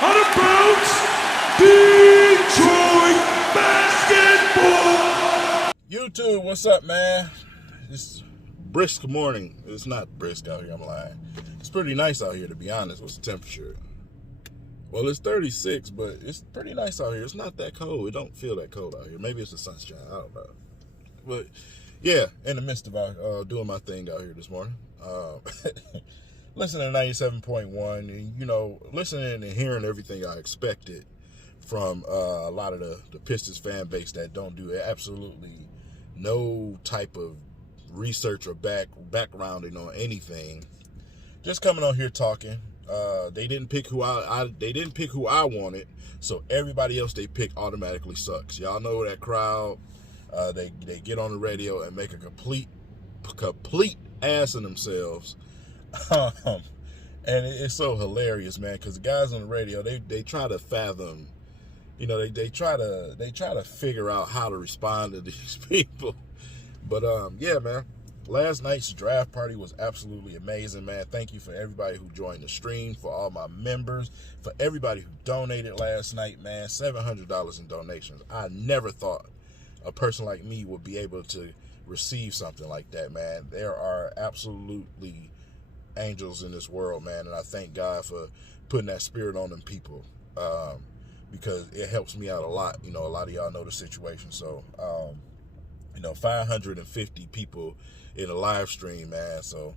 Out of bounds, Detroit basketball. YouTube, what's up, man? It's brisk morning. It's not brisk out here, I'm lying. It's pretty nice out here, to be honest. What's the temperature? Well, it's 36, but it's pretty nice out here. It's not that cold. It don't feel that cold out here. Maybe it's the sunshine. I don't know. But, yeah, in the midst of doing my thing out here this morning. Listening to 97.1 and, you know, listening and hearing everything I expected from a lot of the Pistons fan base that don't do absolutely no type of research or backgrounding on anything. Just coming on here talking. They didn't pick who I wanted, so everybody else they pick automatically sucks. Y'all know that crowd. They get on the radio and make a complete ass of themselves. And it's so hilarious, man, because the guys on the radio, they try to fathom, you know, they try to figure out how to respond to these people. But yeah, man, last night's draft party was absolutely amazing, man. Thank you for everybody who joined the stream, for all my members, for everybody who donated last night, man. $700 in donations. I never thought a person like me would be able to receive something like that, man. There are absolutely angels in this world, man, and I thank God for putting that spirit on them people, because it helps me out a lot. You know, a lot of y'all know the situation. So you know, 550 people in a live stream, man, so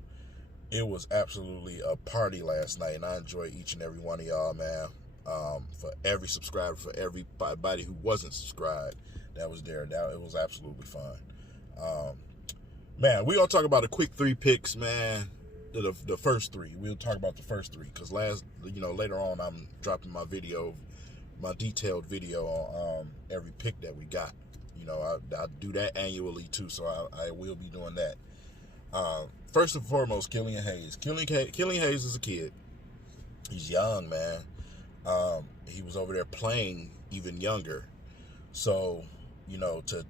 it was absolutely a party last night, and I enjoyed each and every one of y'all, man. For every subscriber, for everybody who wasn't subscribed that was there, it was absolutely fun. Man, we're gonna talk about the quick three picks, man. The first three. We'll talk about the first three, because later on I'm dropping my detailed video on every pick that we got. You know, I do that annually too, so I will be doing that. First and foremost, Killian Hayes. Killian Hayes is a kid. He's young, man. He was over there playing even younger. So, you know, to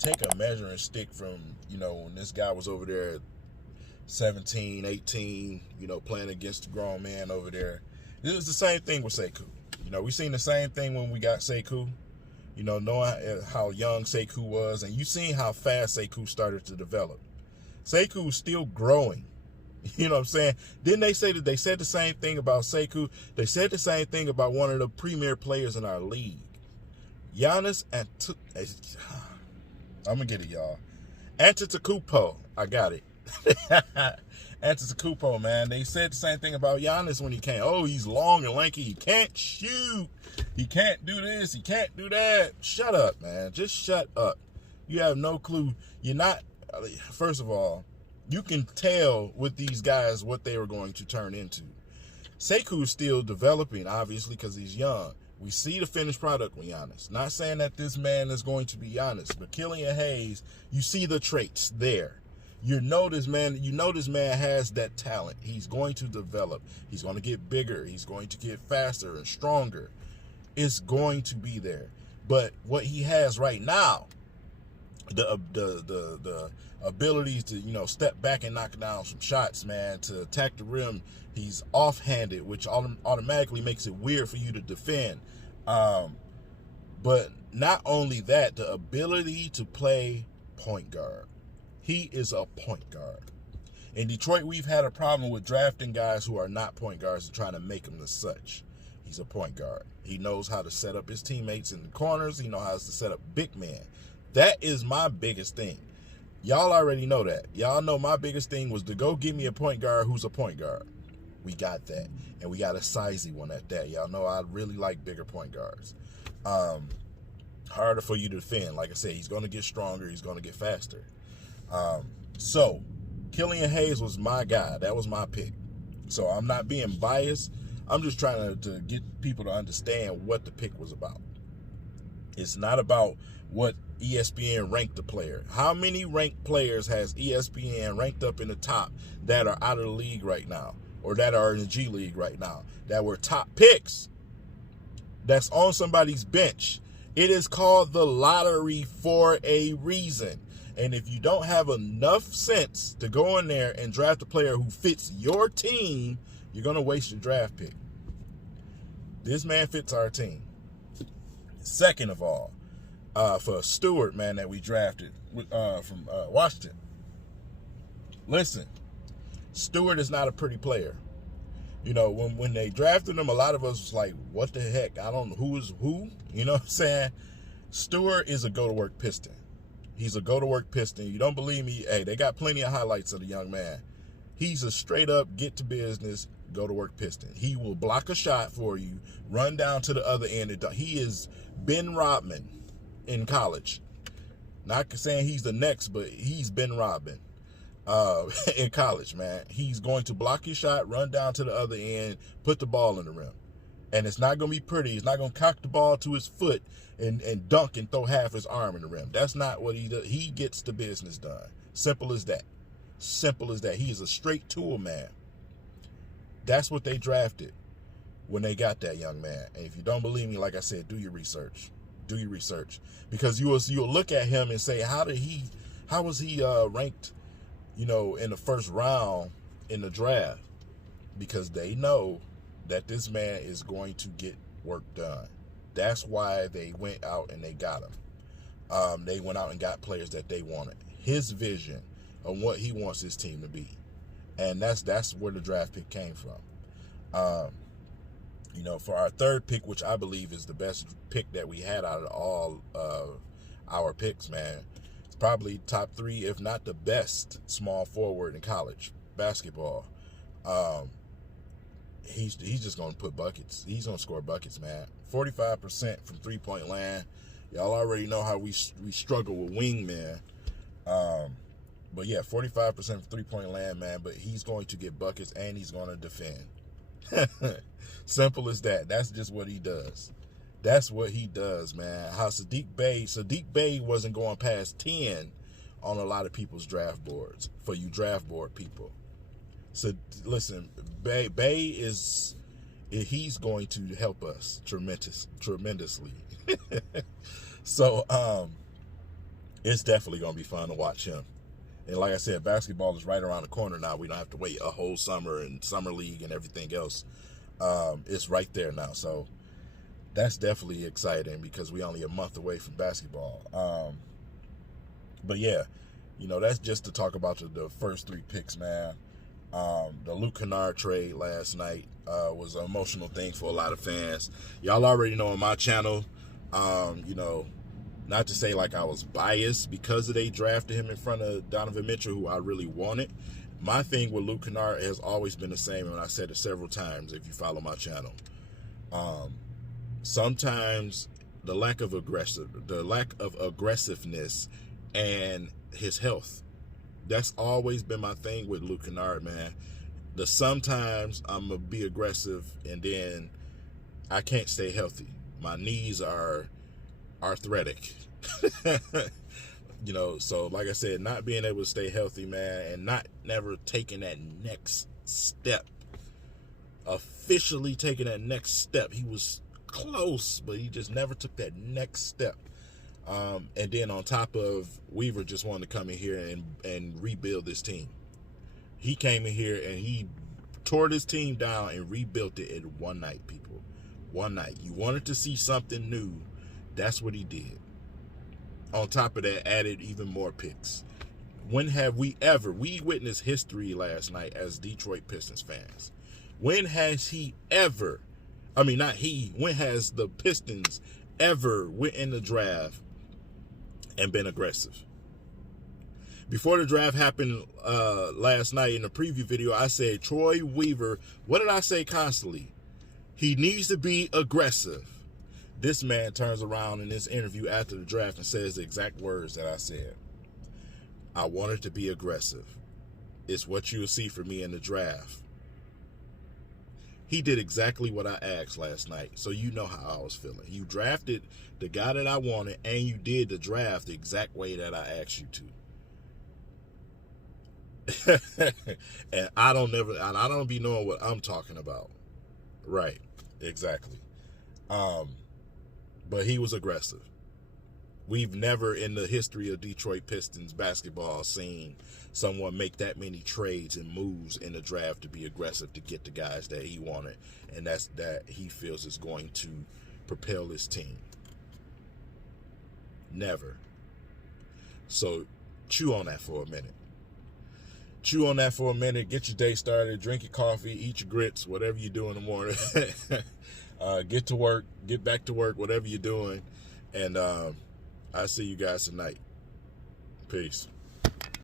take a measuring stick from, you know, when this guy was over there at 17, 18, you know, playing against the grown man over there. It was the same thing with Sekou. You know, we seen the same thing when we got Sekou. You know, knowing how young Sekou was, and you seen how fast Sekou started to develop. Sekou's still growing. You know what I'm saying? Didn't they say that they said the same thing about Sekou? They said the same thing about one of the premier players in our league. Giannis and I'm gonna get it, y'all. Antetokounmpo. I got it. Antetokounmpo, man. They said the same thing about Giannis when he came. Oh, he's long and lanky. He can't shoot. He can't do this. He can't do that. Shut up, man. Just shut up. You have no clue. You're not. First of all, you can tell with these guys what they were going to turn into. Sekou's still developing, obviously, because he's young. We see the finished product with Giannis. Not saying that this man is going to be Giannis, but Killian Hayes, you see the traits there. You know this man has that talent. He's going to develop. He's going to get bigger. He's going to get faster and stronger. It's going to be there. But what he has right now, the abilities to, you know, step back and knock down some shots, man, to attack the rim, he's offhanded, which automatically makes it weird for you to defend. But not only that, the ability to play point guard. He is a point guard. In Detroit, we've had a problem with drafting guys who are not point guards and trying to make them as such. He's a point guard. He knows how to set up his teammates in the corners. He knows how to set up big men. That is my biggest thing. Y'all already know that. Y'all know my biggest thing was to go get me a point guard who's a point guard. We got that. And we got a sizey one at that. Y'all know I really like bigger point guards. Harder for you to defend. Like I said, he's going to get stronger. He's going to get faster. So Killian Hayes was my guy. That was my pick. So I'm not being biased. I'm just trying to get people to understand what the pick was about. It's not about what ESPN ranked the player. How many ranked players has ESPN ranked up in the top that are out of the league right now, or that are in the G League right now, that were top picks, that's on somebody's bench? It is called the lottery for a reason. And if you don't have enough sense to go in there and draft a player who fits your team, you're going to waste your draft pick. This man fits our team. Second of all, for Stewart, man, that we drafted from Washington. Listen, Stewart is not a pretty player. You know, when they drafted him, a lot of us was like, what the heck? I don't know who is who. You know what I'm saying? Stewart is a go-to-work Piston. He's a go-to-work Piston. You don't believe me? Hey, they got plenty of highlights of the young man. He's a straight-up, get-to-business, go-to-work Piston. He will block a shot for you, run down to the other end. He is Ben Rodman in college. Not saying he's the next, but he's Ben Rodman. In college, man. He's going to block your shot, run down to the other end, put the ball in the rim. And it's not going to be pretty. He's not going to cock the ball to his foot and dunk and throw half his arm in the rim. That's not what he does. He gets the business done. Simple as that. Simple as that. He is a straight tool man. That's what they drafted when they got that young man. And if you don't believe me, like I said, do your research. Do your research. Because you'll look at him and say, how was he ranked, you know, in the first round in the draft? Because they know that this man is going to get work done. That's why they went out and they got him. They went out and got players that they wanted. His vision of what he wants his team to be. And that's where the draft pick came from. You know, for our third pick, which I believe is the best pick that we had out of all our picks, man. It's probably top 3, if not the best small forward in college basketball. He's just going to put buckets. He's going to score buckets, man. 45% from three-point land. Y'all already know how we struggle with wingmen. But yeah, 45% from three-point land, man. But he's going to get buckets and he's going to defend. Simple as that. That's just what he does. That's what he does, man. How Sadiq Bey wasn't going past 10 on a lot of people's draft boards, for you draft board people. So listen, he's going to help us tremendously. So it's definitely going to be fun to watch him. And like I said, basketball is right around the corner now. We don't have to wait a whole summer and summer league and everything else. It's right there now. So that's definitely exciting because we're only a month away from basketball. But yeah, you know, that's just to talk about the first 3 picks, man. The Luke Kennard trade last night was an emotional thing for a lot of fans. Y'all already know on my channel, you know, not to say like I was biased because they drafted him in front of Donovan Mitchell, who I really wanted. My thing with Luke Kennard has always been the same, and I said it several times if you follow my channel. Sometimes the lack of aggressiveness and his health. That's always been my thing with Luke Kennard, man. Sometimes I'm going to be aggressive and then I can't stay healthy. My knees are arthritic. You know, so like I said, not being able to stay healthy, man, and never taking that next step. Officially taking that next step. He was close, but he just never took that next step. And then on top of Weaver just wanted to come in here and rebuild this team. He came in here and he tore this team down and rebuilt it in one night, people. One night. You wanted to see something new. That's what he did. On top of that, added even more picks. When have we witnessed history last night as Detroit Pistons fans? When has when has the Pistons ever went in the draft and been aggressive? Before the draft happened last night in the preview video, I said Troy Weaver, what did I say constantly? He needs to be aggressive. This man turns around in this interview after the draft and says the exact words that I said. I wanted to be aggressive. It's what you'll see from me in the draft. He did exactly what I asked last night, so you know how I was feeling. You drafted the guy that I wanted, and you did the draft the exact way that I asked you to. And I don't be knowing what I'm talking about. Right, exactly. But he was aggressive. We've never in the history of Detroit Pistons basketball seen someone make that many trades and moves in the draft to be aggressive to get the guys that he wanted, and that he feels is going to propel his team. Never. So chew on that for a minute. Chew on that for a minute. Get your day started. Drink your coffee. Eat your grits. Whatever you do in the morning. Get to work. Get back to work. Whatever you're doing. And I'll see you guys tonight. Peace.